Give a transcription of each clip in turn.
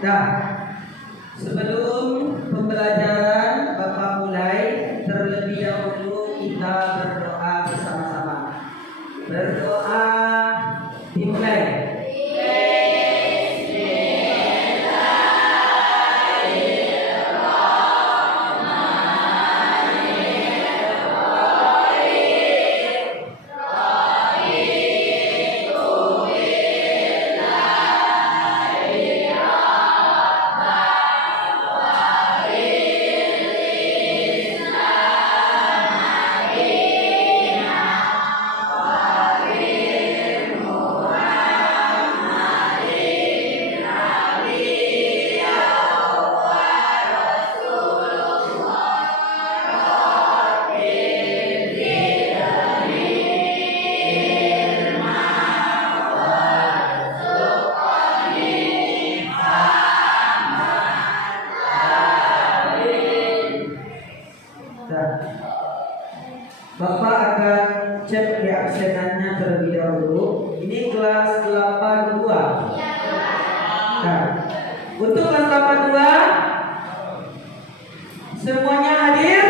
Nah, sebelum pembelajaran Bapak mulai, terlebih dahulu kita berdoa bersama-sama. Berdoa dimulai. Bapak akan cek reaksenannya terlebih dahulu. Ini kelas 82. Nah, untuk kelas 82 semuanya hadir?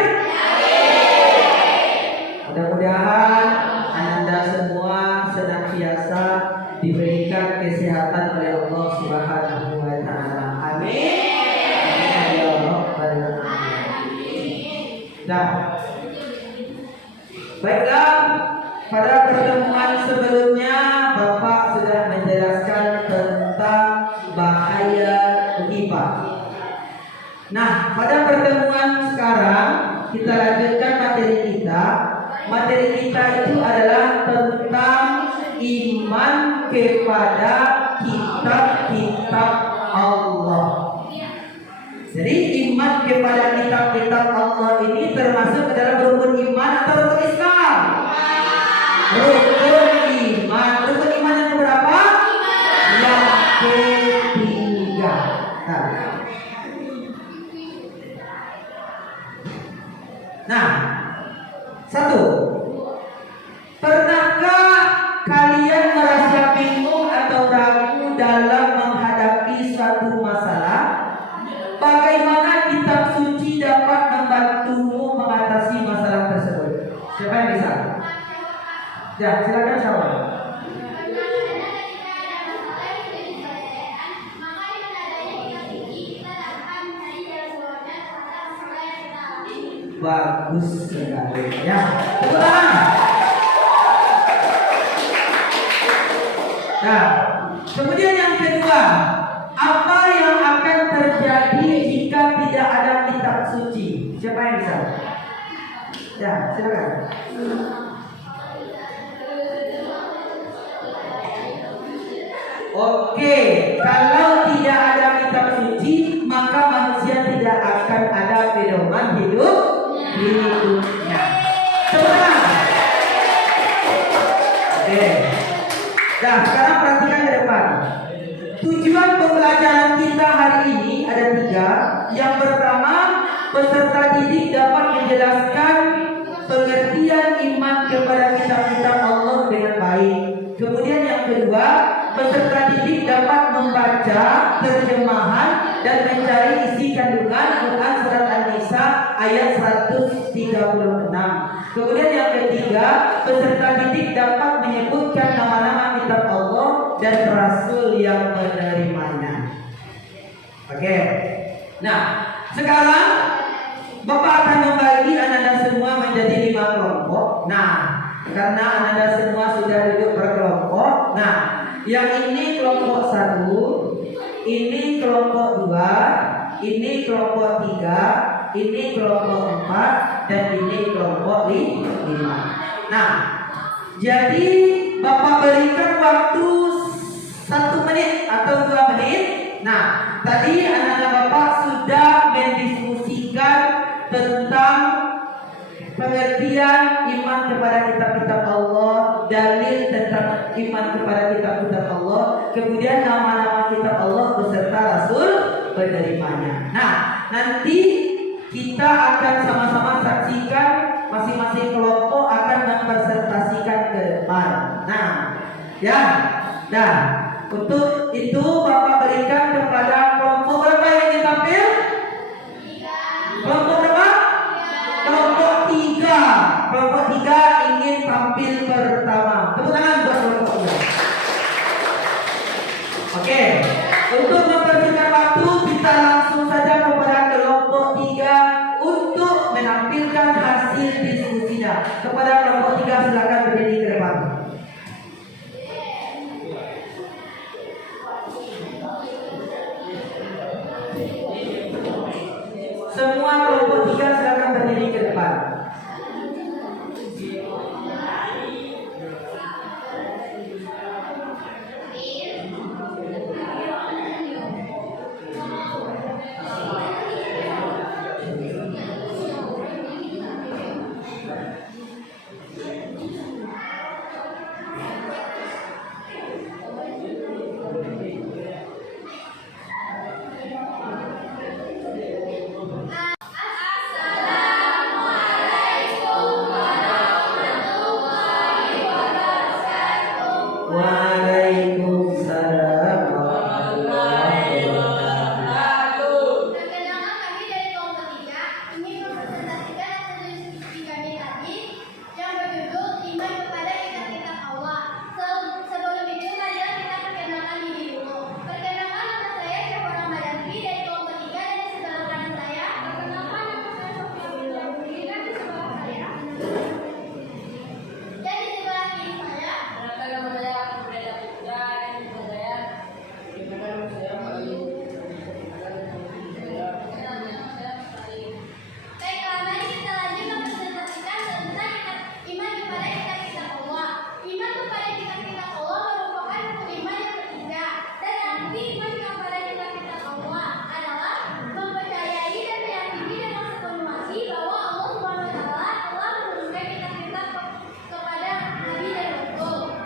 Mudah-mudahan Anda semua senantiasa diberikan kesehatan oleh Allah Subhanahu wa taala. Amin. Ya Rabbal alamin. Nah, baiklah, pada pertemuan sebelumnya Bapak sudah menjelaskan tentang bahaya ghibah. Nah, pada pertemuan sekarang kita lanjutkan materi kita. Materi kita itu adalah tentang iman kepada kitab-kitab Allah. Jadi iman kepada kitab-kitab Allah ini termasuk dalam rukun iman atau rukun Islam? Rukun iman. Rukun iman yang berapa? Yang ketiga. Nah, satu. Pernahkah kalian merasa bingung atau ragu dalam menghadapi suatu masalah? Bagaimana kitab suci dapat membantumu mengatasi masalah tersebut? Siapa yang bisa? Ya, silakan siapa? Bagus sekali. Ya, pulang. Nah, kemudian yang kedua, apa yang akan terjadi jika tidak ada kitab suci? Siapa yang bisa? Ya, silakan. Oke, kalau tidak ada kitab suci, maka manusia tidak akan ada pedoman hidupnya. Sebentar. Oke. Nah, sekarang perhatikan ke depan. Tujuan pembelajaran kita hari ini ada 3. Yang pertama, peserta didik dapat menjelaskan pengertian iman kepada kitab-kitab Allah dengan baik. Kemudian yang kedua, peserta didik dapat membaca terjemahan dan mencari isi kandungan Quran surat An-Nisa ayat 136. Kemudian yang ketiga, peserta didik dapat menyebutkan nama-nama kitab Allah dan rasul yang menerimanya. Oke. Nah, sekarang Bapak akan membagi Anda semua menjadi 5 kelompok. Nah, karena Anda semua sudah duduk berkelompok. Nah, yang ini kelompok 1, ini kelompok 2, ini kelompok 3, ini kelompok 4, dan ini kelompok 5. Nah, jadi Bapak berikan waktu 1 menit atau 2 menit. Nah, tadi anak-anak Bapak sudah mendiskusikan tentang pengertian iman kepada kitab-kitab Allah, dalil tentang iman kepada kitab-kitab Allah, kemudian nama-nama kitab Allah beserta rasul penerimanya. Nah, nanti kita akan sama-sama saksikan masing-masing kelompok akan mempresentasikan ke depan. Nah, ya. Nah, untuk itu Bapak berikan kepada kelompok kelompok 3 ingin tampil pertama. Tepuk tangan buat kelompok 3. Oke, untuk mempersingkat waktu kita langsung saja kepada kelompok 3 untuk menampilkan hasil diskusinya. Kepada kelompok 3 silakan berdiri ke depan. Semua kelompok 3 silakan berdiri ke depan. Waalaikumsalam warahmatullahi wabarakatuh. Perkenalkan kami dari kelompok 3 ingin mempresentasikan hasil diskusi kami tadi yang berjudul iman kepada kitab-kitab Allah. Sebelum itu marilah kita perkenalkan diri dulu. Perkenalkan nama saya Syafura Madanfi dari kelompok 3 dan di sebelah kanan saya. Perkenalkan nama saya Sofia Wilayahudin dan di sebelah saya. Dan di sebelah kiri saya. Perkenalkan nama saya Brenda Putra dan di sebelah saya. Perkenalkan nama saya Bayu. Baiklah, mari kita lanjut mempresentasikan tentang iman kepada kitab-kitab Allah. Iman kepada kitab-kitab Allah merupakan rukun iman yang ketiga. Dan arti iman kepada kitab-kitab Allah adalah mempercayai dan meyakini dengan sepenuh hati bahwa Allah Subhanahu wa Ta'ala telah menurunkan kitab-kitab kepada Nabi dan Rasul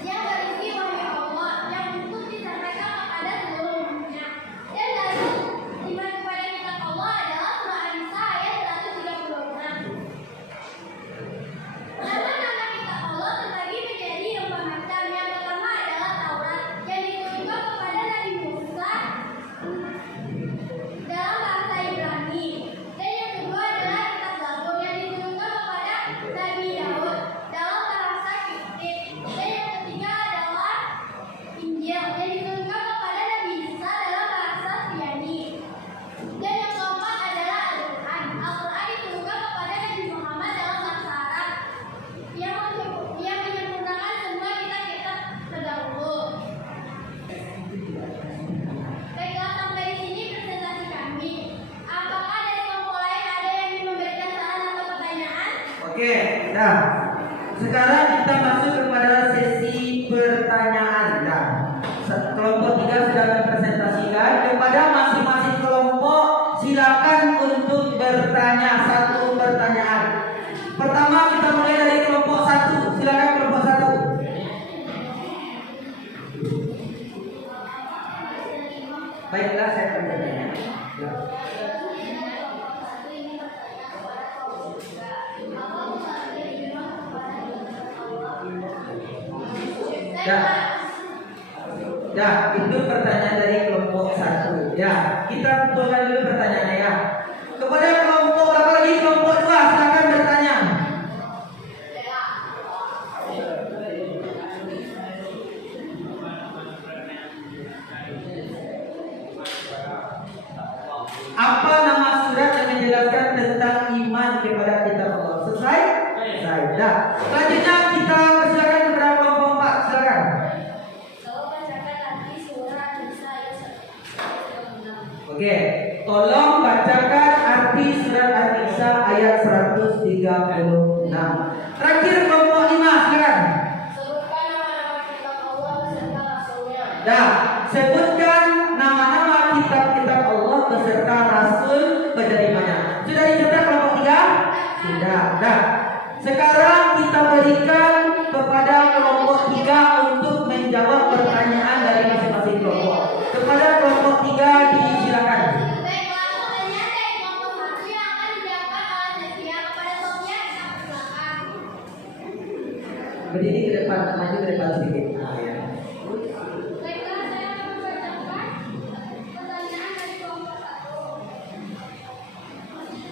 yang berisi wahyu Allah yang untuk disampaikan kepada seluruh dunia. Dan lalu iman kepada kitab Allah adalah surah An-Nisa ayat 136. Nama-nama kitab Allah terbagi menjadi 4 macam. Yang pertama adalah Taurat yang diturunkan kepada Nabi Musa dalam bahasa Ibrani. Dan yang kedua adalah kitab Zabur yang diturunkan kepada Nabi Daud dalam bahasa Kiptik. Dan yang ketiga adalah Injil yang diturunkan kepada Nabi Isa dalam bahasa Syriani. Dan yang keempat adalah Al-Quran. Al-Quran diturunkan kepada Nabi Muhammad dalam bahasa Arab yang menyempurnakan semua kitab-kitab terdahulu. Baiklah, sampai di sini presentasi kami. Apakah dari kelompok lain ada yang ingin memberikan saran atau pertanyaan? Oke, nah sekarang kita masuk kepada sesi pertanyaan. Nah, kelompok 3 sudah mempresentasikan. Kepada masing-masing kelompok silakan untuk bertanya satu pertanyaan. Pertama kita mulai dari kelompok 1. Silakan kelompok 1. Baiklah, saya akan bertanya. Ya. Ya, itu pertanyaan dari kelompok 1. Ya, kita tentukan dulu pertanyaannya ya. Kepada kelompok berapa lagi? Kelompok 2, silakan bertanya. Apa nama surat yang menjelaskan tentang iman kepada kitab Allah? Selesai? Selesai. Nah, selanjutnya kita persilakan kepada kelompok 4. Silakan. Kalau bacakan arti surah An-Nisa ayat 136. Oke, tolong bacakan arti surat An-Nisa ayat 136. Terakhir kelompok 5, silakan. Sebutkan nama-nama kitab Allah beserta rasulnya. Nah, sebutkan nama-nama kitab-kitab Allah beserta rasul penerimanya. Sudah dicatat kelompok 3? Sudah. Nah, sekarang kita berikan kepada kelompok 3 untuk menjawab pertanyaan dari masing-masing kelompok. Kepada kelompok 3 disilakan. Baiklah, pertanyaan dari kelompok 1 yang akan dijawabkan oleh Sofia. Kepada Sofia kita persilakan. Berdiri ke depan, maju ke depan sedikit. Nah, ya. Baiklah, saya akan membacakan pertanyaan dari kelompok 1.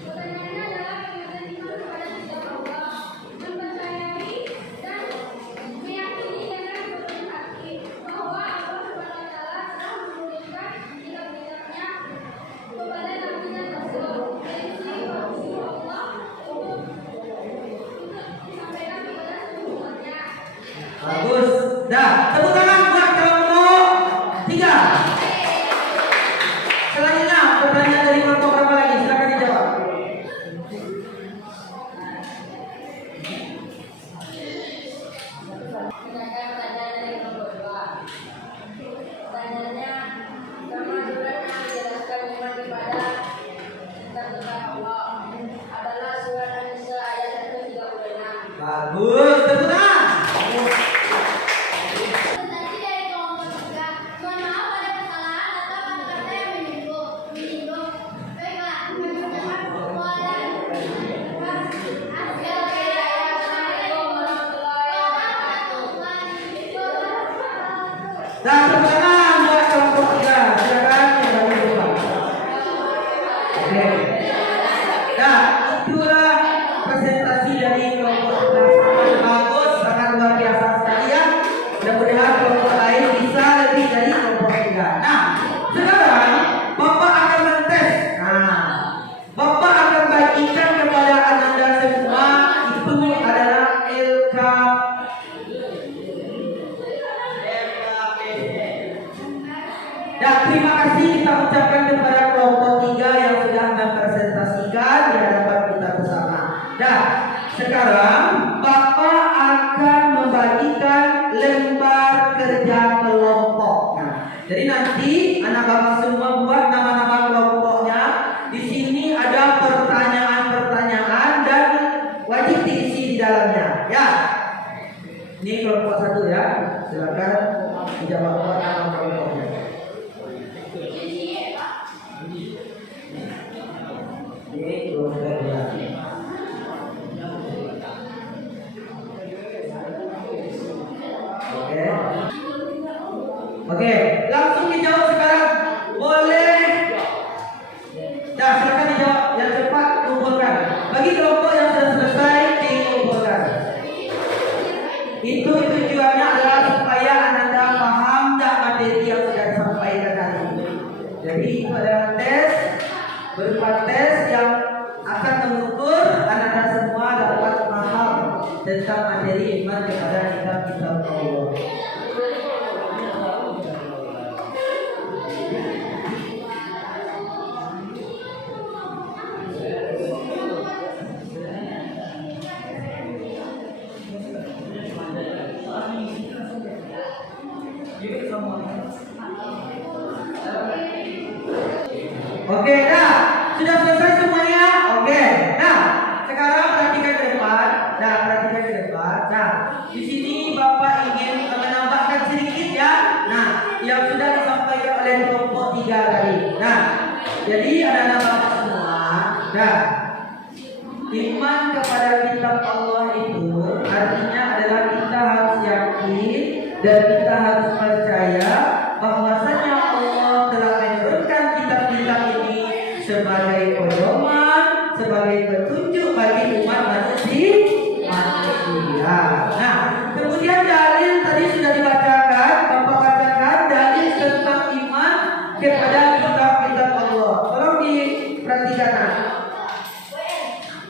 Pertanyaannya adalah bagaimana iman kepada kitab Allah. Dah, tepuk tangan buat kelompok 3. Selanjutnya pertanyaan dari kelompok berapa lagi? Silakan dijawab. Silakan pertanyaan dari kelompok 2. Pertanyaannya, kemajuran yang dijelaskan iman kepada tentang Allah adalah surat An-Nisa ayat 136. Bagus, tepuk tangan. Presentasi dari kelompok 3. Mohon maaf ada kesalahan atau kata-kata yang menyinggung. Baiklah, kami ucapkan kepada hasil Assalamualaikum warahmatullahi wabarakatuh. Dah, tepuk tangan buat kelompok 3. Silakan kembali duduk. Oke. Nah, itulah presentasi dari kelompok 3. Sangat bagus, sangat luar biasa sekali ya. Mudah-mudahan kelompok lain bisa lebih dari kelompok 3. Nah, sekarang Bapak akan mentes. Nah, Bapak akan bagikan kepada Anda semua itu adalah Dan terima kasih kita ucapkan kepada kelompok 3 yang sudah mempresentasikan di hadapan kita bersama. Dan sekarang Bapak akan membagikan lembar kerja kelompok. Nah, jadi nanti anak Bapak semua buat nama-nama kelompoknya. Di sini ada pertanyaan-pertanyaan dan wajib diisi di dalamnya. Ya. Ini kelompok 1 ya. Silakan menjawab nama kelompoknya. Ini kelompok 2. Oke, langsung dijawab sekarang. Boleh. Dah, silakan dijawab yang cepat kumpulkan. Bagi kelompok yang sudah selesai dikumpulkan. Itu tujuannya adalah supaya Anda paham tak materi yang sudah disampaikan tadi. Jadi itu adalah tes berupa tes yang akan mengukur Anda semua dapat paham tentang materi iman kepada kitab Allah. Oke, nah sudah selesai semuanya. Oke, nah sekarang perhatikan ke depan. Nah, perhatikan ke depan. Nah, di sini Bapak ingin menambahkan sedikit ya. Nah, yang sudah disampaikan oleh kelompok 3 tadi. Nah, jadi ada nama semua. Nah, iman kepada kitab Allah itu artinya adalah kita harus yakin dan kita harus percaya bahwasanya Allah telah menurunkan kitab-kitab ini sebagai pedoman, sebagai petunjuk bagi umat manusia. Nah, kemudian dalil tadi sudah dibacakan, Bapak bacakan dalil tentang iman kepada kitab-kitab Allah. Tolong diperhatikan.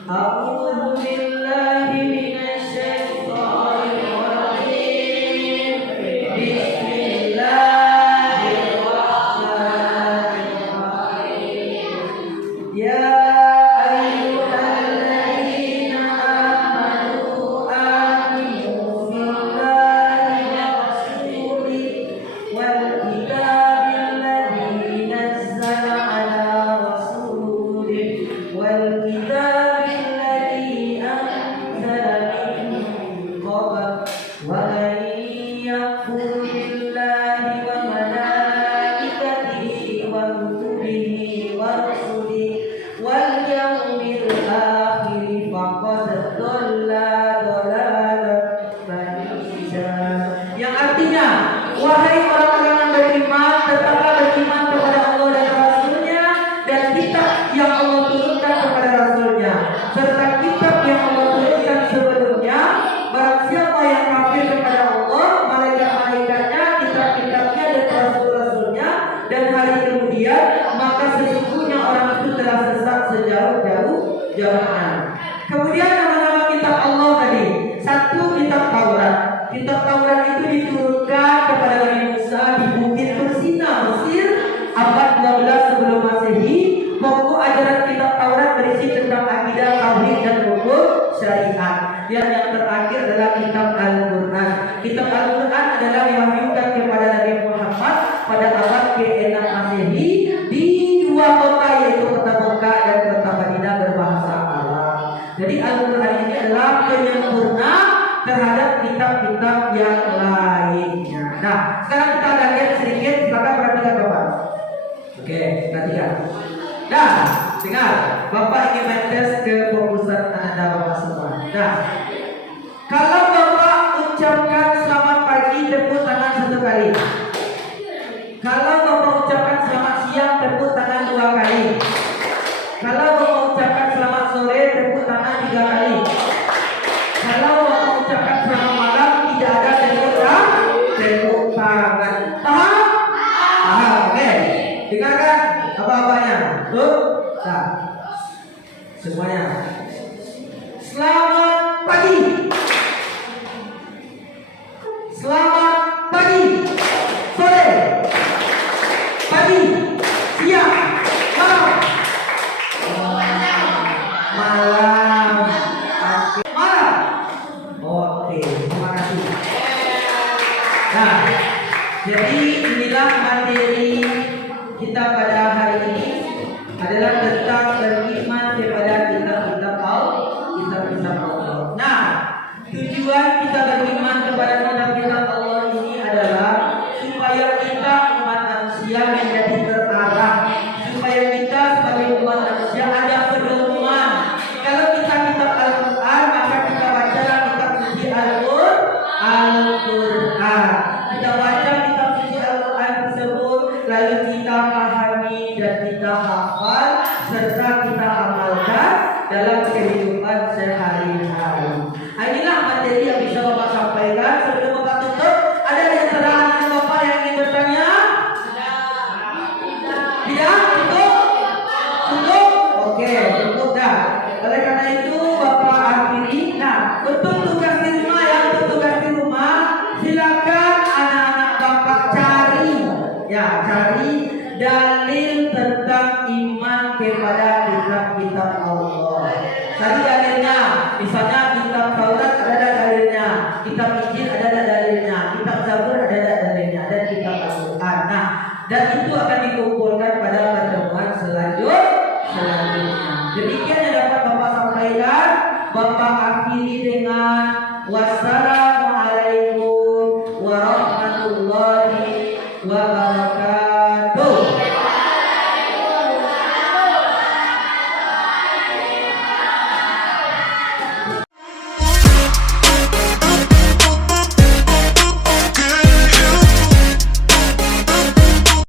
A'udzu billahi minasyaitonir rajim. Bismillah. Nah, dengar, Bapak ingin mentes ke fokusan Anda Bapak semua. Nah, kalau Bapak ucapkan selamat pagi, tepuk tangan satu kali. Kalau Bapak ucapkan selamat siang, tepuk tangan 2 kali. Kalau Bapak ucapkan selamat sore, tepuk tangan 3 kali. Kalau Bapak ucapkan selamat malam, tidak ada tepuk tangan. Paham? Paham, oke. Dengarkan apa-apanya. Tuh, nah, semuanya. Selamat pagi. Selamat pagi. Sore. Pagi. Siang. Malam. Malam. Malam. Oke, terima kasih. Nah, jadi inilah materi kita pada hari ini adalah tentang beriman kepada kitab-kitab Allah. Nah, tujuan kita beriman kepada kitab-kitab Allah ini adalah supaya kita umat manusia menjadi terarah, supaya kita sebagai umat manusia ada pedoman. Kalau kita kitab Al-Quran, maka kita baca kitab suci Al-Quran. Kita baca kitab suci Al-Quran tersebut, lalu kita pahami dan kita hafal serta kita amalkan dalam kehidupan sehari-hari. Inilah materi yang bisa Bapak sampaikan. Sebelum Bapak tutup, ada di antara anak Bapak yang ingin bertanya? Tidak? Cukup? Cukup? Oke, cukup dah. Oleh karena itu Bapak akhiri. Nah, untuk tugas di rumah ya, untuk tugas di rumah, silakan anak-anak Bapak cari dalil tentang iman kepada kitab-kitab Allah. Tadi dalilnya, misalnya kitab Taurat ada dalilnya, kitab Injil ada dalilnya, kitab Zabur ada dalilnya, dan kitab Al-Quran. Nah, dan itu akan dikumpulkan pada pertemuan selanjutnya. Demikian yang dapat Bapak sampaikan. Bapak akhiri dengan wassalam.